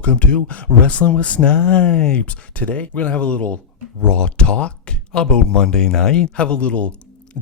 Welcome to Wrestling with Snipes. Today, we're going to have a little Raw talk about Monday night, have a little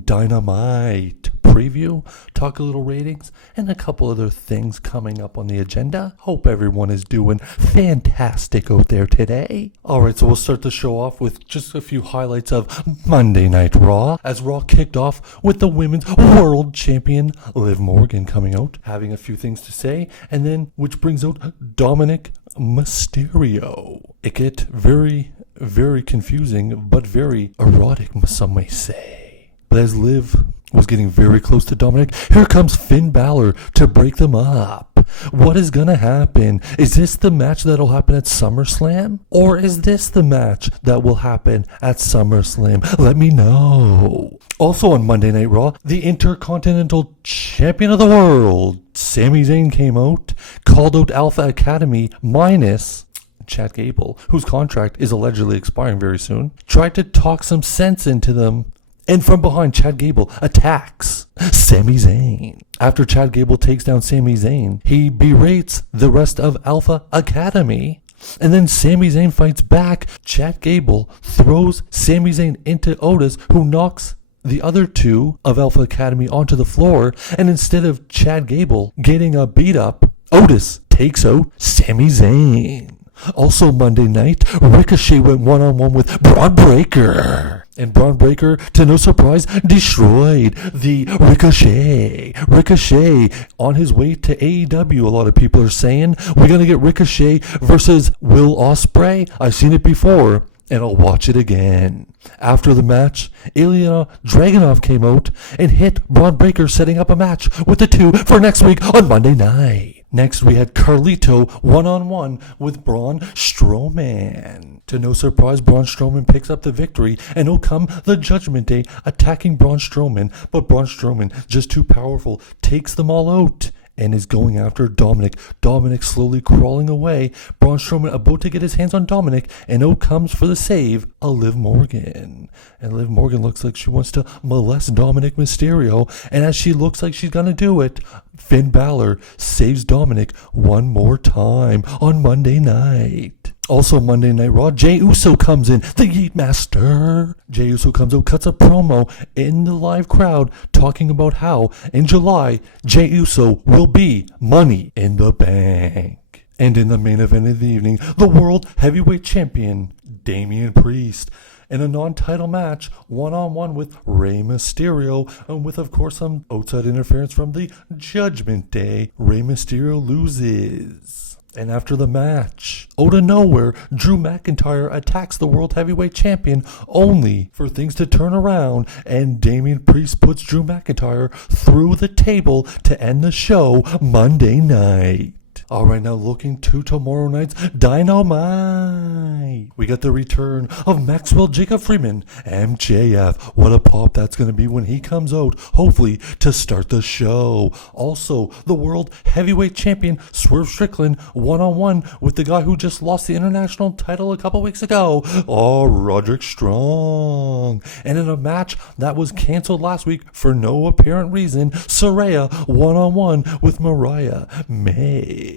Dynamite preview, talk a little ratings, and a couple other things coming up on the agenda. Hope everyone is doing fantastic out there today. Alright, so we'll start the show off with just a few highlights of Monday Night Raw, as Raw kicked off with the Women's World Champion Liv Morgan coming out, having a few things to say, and then which brings out Dominic Mysterio. It get very confusing, but very erotic, some may say. But as Liv was getting very close to Dominic, here comes Finn Balor to break them up. What is gonna happen? Is this the match that'll happen at SummerSlam? Or is this the match that will happen at SummerSlam? Let me know. Also on Monday Night Raw, the Intercontinental Champion of the World, Sami Zayn, came out, called out Alpha Academy minus Chad Gable, whose contract is allegedly expiring very soon, tried to talk some sense into them. And from behind, Chad Gable attacks Sami Zayn. After Chad Gable takes down Sami Zayn, he berates the rest of Alpha Academy. And then Sami Zayn fights back. Chad Gable throws Sami Zayn into Otis, who knocks the other two of Alpha Academy onto the floor. And instead of Chad Gable getting a beat up, Otis takes out Sami Zayn. Also Monday night, Ricochet went one-on-one with Braun Breaker. And Braun Breaker, to no surprise, destroyed the Ricochet. Ricochet on his way to AEW, a lot of people are saying. We're going to get Ricochet versus Will Ospreay. I've seen it before, and I'll watch it again. After the match, Ilya Dragunov came out and hit Braun Breaker, setting up a match with the two for next week on Monday night. Next, we had Carlito one-on-one with Braun Strowman. To no surprise, Braun Strowman picks up the victory, and will come the Judgment Day attacking Braun Strowman. But Braun Strowman, just too powerful, takes them all out and is going after Dominic. Dominic slowly crawling away. Braun Strowman about to get his hands on Dominic, and out comes for the save a Liv Morgan. And Liv Morgan looks like she wants to molest Dominic Mysterio, and as she looks like she's gonna do it, Finn Balor saves Dominic one more time on Monday night. Also Monday Night Raw, Jey Uso comes in, the Yeet Master. Jey Uso comes out, cuts a promo in the live crowd, talking about how in July, Jey Uso will be Money in the Bank. And in the main event of the evening, the World Heavyweight Champion, Damian Priest, in a non-title match, one-on-one with Rey Mysterio, and with, of course, some outside interference from the Judgment Day. Rey Mysterio loses. And after the match, out of nowhere, Drew McIntyre attacks the World Heavyweight Champion, only for things to turn around, and Damian Priest puts Drew McIntyre through the table to end the show Monday night. Alright, now looking to tomorrow night's Dynamite. We got the return of Maxwell Jacob Freeman, MJF. What a pop that's going to be when he comes out, hopefully to start the show. Also, the World Heavyweight Champion, Swerve Strickland, one-on-one with the guy who just lost the international title a couple weeks ago, Roderick Strong. And in a match that was canceled last week for no apparent reason, Saraya one-on-one with Mariah May.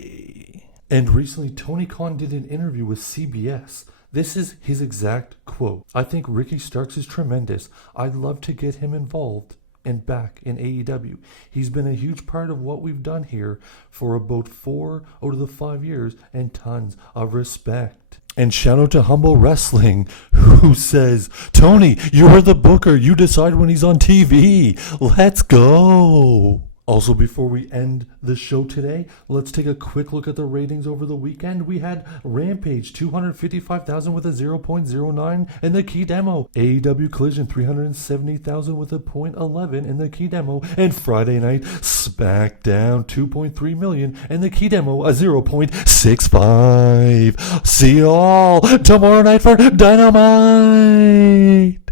And recently, Tony Khan did an interview with CBS. This is his exact quote. "I think Ricky Starks is tremendous. I'd love to get him involved and back in AEW. He's been a huge part of what we've done here for about 4 out of the 5 years, and tons of respect." And shout out to Humble Wrestling, who says, "Tony, you're the booker. You decide when he's on TV. Let's go." Also, before we end the show today, let's take a quick look at the ratings over the weekend. We had Rampage, 255,000 with a 0.09 in the key demo. AEW Collision, 370,000 with a 0.11 in the key demo. And Friday night, SmackDown, 2.3 million in the key demo, a 0.65. See you all tomorrow night for Dynamite.